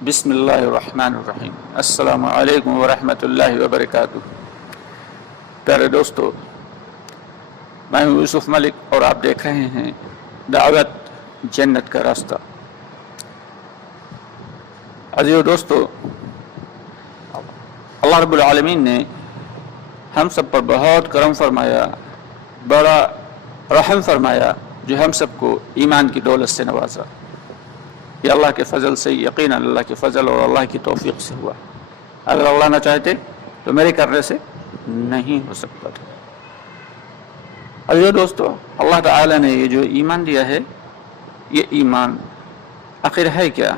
بسم اللہ الرحمن الرحیم۔ السلام علیکم ورحمۃ اللہ وبرکاتہ۔ پیارے دوستو، میں ہوں یوسف ملک اور آپ دیکھ رہے ہیں دعوت جنت کا راستہ۔ عزیزو دوستو، اللہ رب العالمین نے ہم سب پر بہت کرم فرمایا، بڑا رحم فرمایا، جو ہم سب کو ایمان کی دولت سے نوازا۔ یہ اللہ کے فضل سے، یقیناً اللہ کے فضل اور اللہ کی توفیق سے ہوا۔ اگر اللہ نہ چاہتے تو میرے کرنے سے نہیں ہو سکتا تھا۔ عزیزو دوستو، اللہ تعالی نے یہ جو ایمان دیا ہے، یہ ایمان آخر ہے کیا؟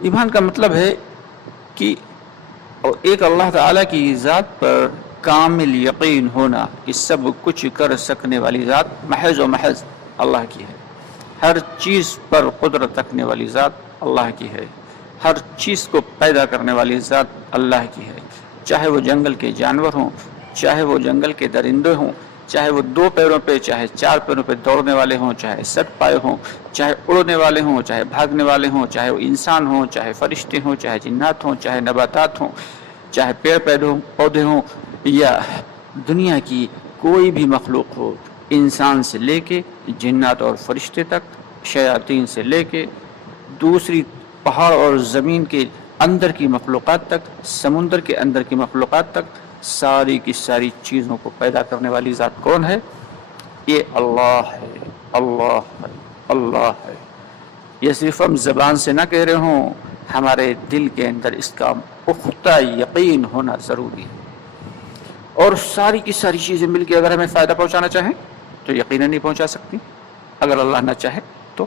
ایمان کا مطلب ہے کہ ایک اللہ تعالی کی ذات پر کامل یقین ہونا کہ سب کچھ کر سکنے والی ذات محض و محض اللہ کی ہے۔ ہر چیز پر قدرت رکھنے والی ذات اللہ کی ہے۔ ہر چیز کو پیدا کرنے والی ذات اللہ کی ہے، چاہے وہ جنگل کے جانور ہوں، چاہے وہ جنگل کے درندے ہوں، چاہے وہ 2 پیروں پہ، چاہے 4 پیروں پہ دوڑنے والے ہوں، چاہے 7 پائے ہوں، چاہے اڑنے والے ہوں، چاہے بھاگنے والے ہوں، چاہے وہ انسان ہوں، چاہے فرشتے ہوں، چاہے جنات ہوں، چاہے نباتات ہوں، چاہے پیڑ پودے ہوں، یا دنیا کی کوئی بھی مخلوق ہو، انسان سے لے کے جنات اور فرشتے تک، شیاطین سے لے کے دوسری پہاڑ اور زمین کے اندر کی مخلوقات تک، سمندر کے اندر کی مخلوقات تک، ساری کی ساری چیزوں کو پیدا کرنے والی ذات کون ہے؟ یہ اللہ ہے، اللہ ہے، اللہ ہے۔ یہ صرف ہم زبان سے نہ کہہ رہے ہوں، ہمارے دل کے اندر اس کا پختہ یقین ہونا ضروری ہے۔ اور ساری کی ساری چیزیں مل کے اگر ہمیں فائدہ پہنچانا چاہیں تو یقیناً نہیں پہنچا سکتی، اگر اللہ نہ چاہے تو۔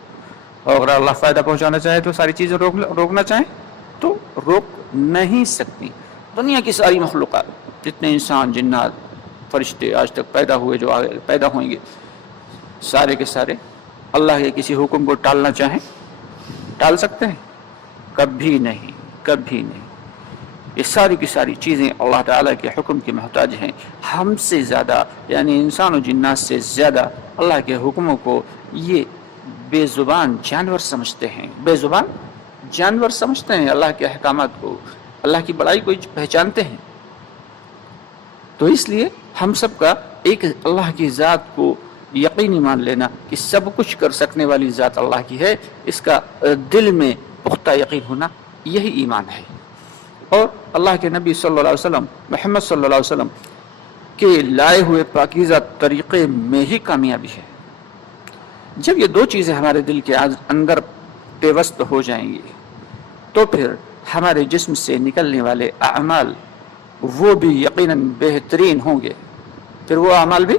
اور اگر اللہ فائدہ پہنچانا چاہے تو ساری چیزیں روکنا چاہیں تو روک نہیں سکتی۔ دنیا کی ساری مخلوقات، جتنے انسان، جنات، فرشتے آج تک پیدا ہوئے، جو آگے پیدا ہوئیں گے، سارے کے سارے اللہ کے کسی حکم کو ٹالنا چاہیں ٹال سکتے ہیں؟ کبھی نہیں، کبھی نہیں۔ یہ ساری کی ساری چیزیں اللہ تعالیٰ کے حکم کی محتاج ہیں۔ ہم سے زیادہ، یعنی انسان و جنات سے زیادہ اللہ کے حکموں کو یہ بے زبان جانور سمجھتے ہیں، بے زبان جانور سمجھتے ہیں۔ اللہ کے احکامات کو، اللہ کی بڑائی کو پہچانتے ہیں۔ تو اس لیے ہم سب کا ایک اللہ کی ذات کو یقینی مان لینا کہ سب کچھ کر سکنے والی ذات اللہ کی ہے، اس کا دل میں پختہ یقین ہونا، یہی ایمان ہے۔ اور اللہ کے نبی صلی اللہ علیہ وسلم، محمد صلی اللہ علیہ وسلم کے لائے ہوئے پاکیزہ طریقے میں ہی کامیابی ہے۔ جب یہ 2 چیزیں ہمارے دل کے اندر پیوست ہو جائیں گی تو پھر ہمارے جسم سے نکلنے والے اعمال وہ بھی یقیناً بہترین ہوں گے، پھر وہ اعمال بھی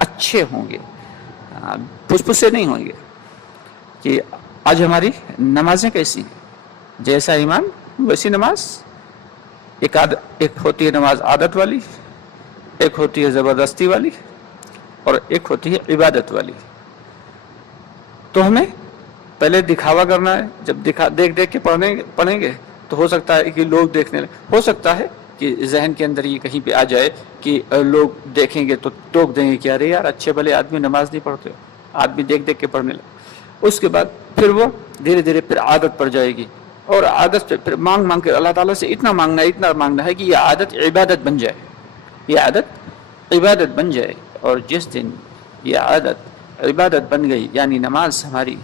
اچھے ہوں گے، پھسپھسے نہیں ہوں گے۔ کہ آج ہماری نمازیں کیسی ہیں؟ جیسا ایمان ویسی نماز۔ ایک ہوتی ہے نماز عادت والی، ایک ہوتی ہے زبردستی والی، اور ایک ہوتی ہے عبادت والی۔ تو ہمیں پہلے دکھاوا کرنا ہے۔ جب دیکھ کے پڑھیں گے تو ہو سکتا ہے کہ لوگ دیکھنے لگے، ہو سکتا ہے کہ ذہن کے اندر یہ کہیں پہ آ جائے کہ لوگ دیکھیں گے تو ٹوک دیں گے کہ ارے یار، اچھے بھلے آدمی نماز نہیں پڑھتے، آدمی دیکھ کے پڑھنے لگے۔ اس کے بعد پھر وہ دھیرے دھیرے پھر عادت پڑ جائے گی، اور عادت پھر مانگ کے اللہ تعالیٰ سے اتنا مانگنا ہے کہ یہ عادت عبادت بن جائے، یہ عادت عبادت بن جائے۔ اور جس دن یہ عادت عبادت بن گئی، یعنی نماز ہماری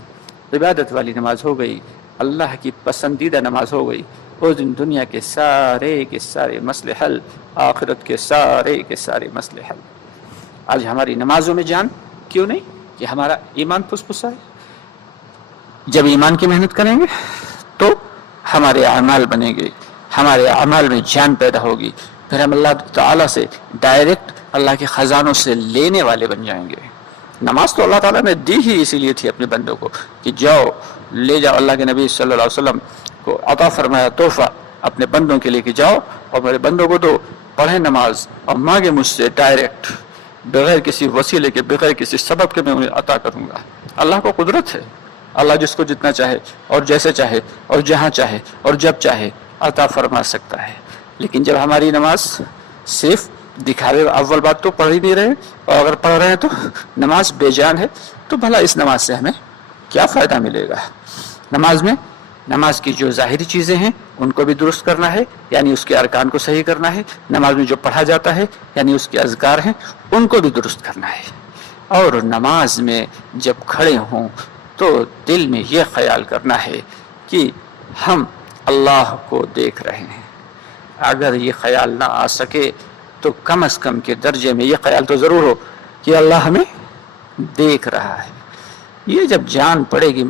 عبادت والی نماز ہو گئی، اللہ کی پسندیدہ نماز ہو گئی، اس دن دنیا کے سارے مسئلے حل، آخرت کے سارے مسئلے حل۔ آج ہماری نمازوں میں جان کیوں نہیں؟ کہ ہمارا ایمان پھسپھسا ہے۔ جب ایمان کی محنت کریں گے تو ہمارے اعمال بنیں گے، ہمارے اعمال میں جان پیدا ہوگی، پھر ہم اللہ تعالیٰ سے ڈائریکٹ اللہ کے خزانوں سے لینے والے بن جائیں گے۔ نماز تو اللہ تعالیٰ نے دی ہی اسی لیے تھی اپنے بندوں کو کہ جاؤ لے جاؤ، اللہ کے نبی صلی اللہ علیہ وسلم کو عطا فرمایا تحفہ اپنے بندوں کے لیے کہ جاؤ اور میرے بندوں کو دو، پڑھیں نماز اور مانگے مجھ سے ڈائریکٹ، بغیر کسی وسیلے کے، بغیر کسی سبب کے میں انہیں عطا کروں گا۔ اللہ کو قدرت ہے، اللہ جس کو جتنا چاہے اور جیسے چاہے اور جہاں چاہے اور جب چاہے عطا فرما سکتا ہے۔ لیکن جب ہماری نماز صرف دکھاوے، اول بات تو پڑھ ہی نہیں رہے، اور اگر پڑھ رہے ہیں تو نماز بے جان ہے، تو بھلا اس نماز سے ہمیں کیا فائدہ ملے گا؟ نماز میں نماز کی جو ظاہری چیزیں ہیں ان کو بھی درست کرنا ہے، یعنی اس کے ارکان کو صحیح کرنا ہے. نماز میں جو پڑھا جاتا ہے یعنی اس کے اذکار ہیں ان کو بھی درست کرنا ہے. اور نماز میں جب کھڑے ہوں تو دل میں یہ خیال کرنا ہے کہ ہم اللہ کو دیکھ رہے ہیں. اگر یہ خیال نہ آ سکے تو کم از کم کے درجے میں یہ خیال تو ضرور ہو کہ اللہ ہمیں دیکھ رہا ہے. یہ جب جان پڑے گی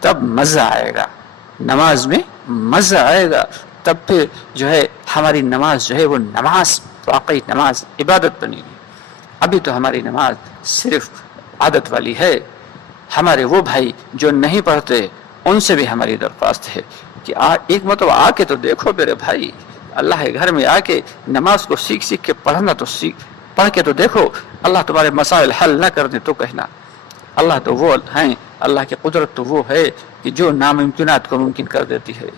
تب مزہ آئے گا، نماز میں مزہ آئے گا. تب پھر جو ہے ہماری نماز جو ہے وہ نماز واقعی نماز عبادت بنے گی. ابھی تو ہماری نماز صرف عادت والی ہے. ہمارے وہ بھائی جو نہیں پڑھتے ان سے بھی ہماری درخواست ہے کہ ایک مرتبہ آ کے تو دیکھو میرے بھائی، اللہ کے گھر میں آ کے نماز کو سیکھ کے پڑھنا تو پڑھ کے تو دیکھو. اللہ تمہارے مسائل حل نہ کر دیں تو کہنا. اللہ تو وہ ہیں، اللہ کی قدرت تو وہ ہے کہ جو ناممکنات کو ممکن کر دیتی ہے،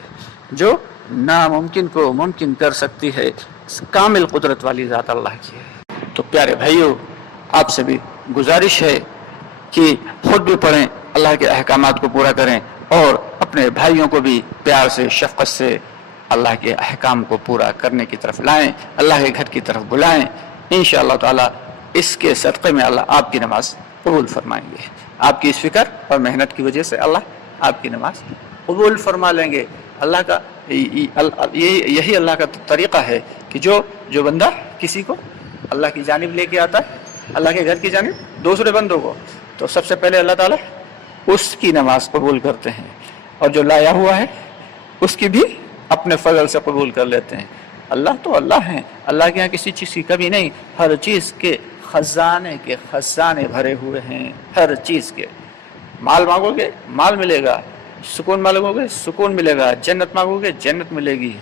جو ناممکن کو ممکن کر سکتی ہے. کامل قدرت والی ذات اللہ کی ہے. تو پیارے بھائیوں، آپ سے بھی گزارش ہے کہ خود بھی پڑھیں، اللہ کے احکامات کو پورا کریں اور اپنے بھائیوں کو بھی پیار سے شفقت سے اللہ کے احکام کو پورا کرنے کی طرف لائیں، اللہ کے گھر کی طرف بلائیں. انشاءاللہ تعالی اس کے صدقے میں اللہ آپ کی نماز قبول فرمائیں گے. آپ کی اس فکر اور محنت کی وجہ سے اللہ آپ کی نماز قبول فرما لیں گے. اللہ کا یہی اللہ کا طریقہ ہے کہ جو بندہ کسی کو اللہ کی جانب لے کے آتا ہے، اللہ کے گھر کی جانب دوسرے بندوں کو، تو سب سے پہلے اللہ تعالیٰ اس کی نماز قبول کرتے ہیں، اور جو لایا ہوا ہے اس کی بھی اپنے فضل سے قبول کر لیتے ہیں. اللہ تو اللہ ہیں، اللہ کے یہاں کسی چیز کی کمی نہیں. ہر چیز کے خزانے بھرے ہوئے ہیں، ہر چیز کے. مال مانگو گے مال ملے گا، سکون مانگو گے سکون ملے گا، جنت مانگو گے جنت ملے گی،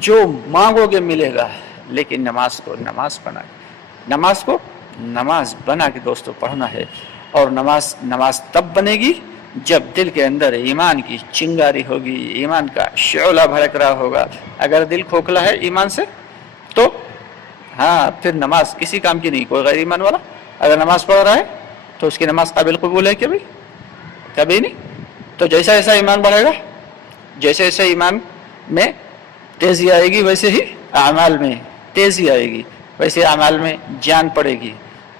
جو مانگو گے ملے گا. لیکن نماز کو نماز بنا کے دوستو پڑھنا ہے. اور نماز تب بنے گی جب دل کے اندر ایمان کی چنگاری ہوگی، ایمان کا شعلہ بھڑک رہا ہوگا. اگر دل کھوکھلا ہے ایمان سے تو پھر نماز کسی کام کی نہیں. کوئی غیر ایمان والا اگر نماز پڑھ رہا ہے تو اس کی نماز قابل قبول ہے کبھی نہیں. تو جیسا ایسا ایمان بڑھے گا، جیسے ایسے ایمان میں تیزی آئے گی، ویسے ہی اعمال میں تیزی آئے گی، ویسے اعمال میں جان پڑے گی.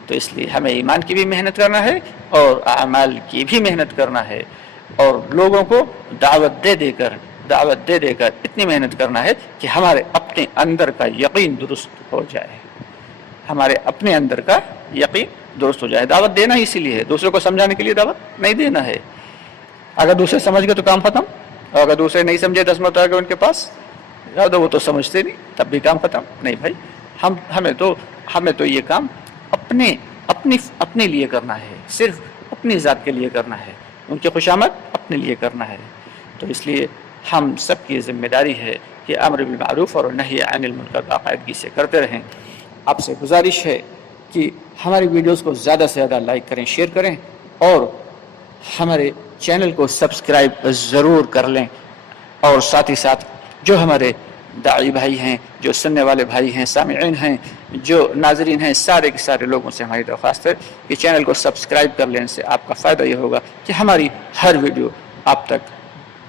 تو اس لیے ہمیں ایمان کی بھی محنت کرنا ہے اور اعمال کی بھی محنت کرنا ہے، اور لوگوں کو دعوت دے کر اتنی محنت کرنا ہے کہ ہمارے اپنے اندر کا یقین درست ہو جائے. ہمارے اپنے اندر کا یقین درست ہو جائے. دعوت دینا اسی لیے ہے، دوسروں کو سمجھانے کے لیے دعوت نہیں دینا ہے. اگر دوسرے سمجھ گئے تو کام ختم، اور اگر دوسرے نہیں سمجھے 10 مرتبہ آ گئے ان کے پاس وہ تو سمجھتے نہیں، تب بھی کام ختم نہیں. بھائی ہمیں تو یہ کام اپنے لیے کرنا ہے، صرف اپنی ذات کے لیے کرنا ہے، ان کی خوشامد اپنے لیے کرنا ہے. تو اس لیے ہم سب کی ذمہ داری ہے کہ امر بالمعروف اور نہی عن المنکر باقاعدگی سے کرتے رہیں. آپ سے گزارش ہے کہ ہماری ویڈیوز کو زیادہ سے زیادہ لائک کریں، شیئر کریں، اور ہمارے چینل کو سبسکرائب ضرور کر لیں. اور ساتھ ہی ساتھ جو ہمارے داعی بھائی ہیں، جو سننے والے بھائی ہیں، سامعین ہیں، جو ناظرین ہیں، سارے کے سارے لوگوں سے ہماری درخواست ہے کہ چینل کو سبسکرائب کر لیں. سے آپ کا فائدہ یہ ہوگا کہ ہماری ہر ویڈیو آپ تک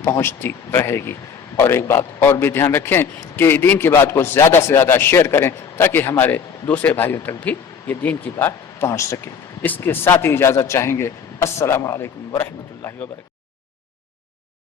پہنچتی رہے گی. اور ایک بات اور بھی دھیان رکھیں کہ دین کی بات کو زیادہ سے زیادہ شیئر کریں تاکہ ہمارے دوسرے بھائیوں تک بھی یہ دین کی بات پہنچ سکے. اس کے ساتھ ہی اجازت چاہیں گے. السلام علیکم ورحمۃ اللہ وبرکاتہ.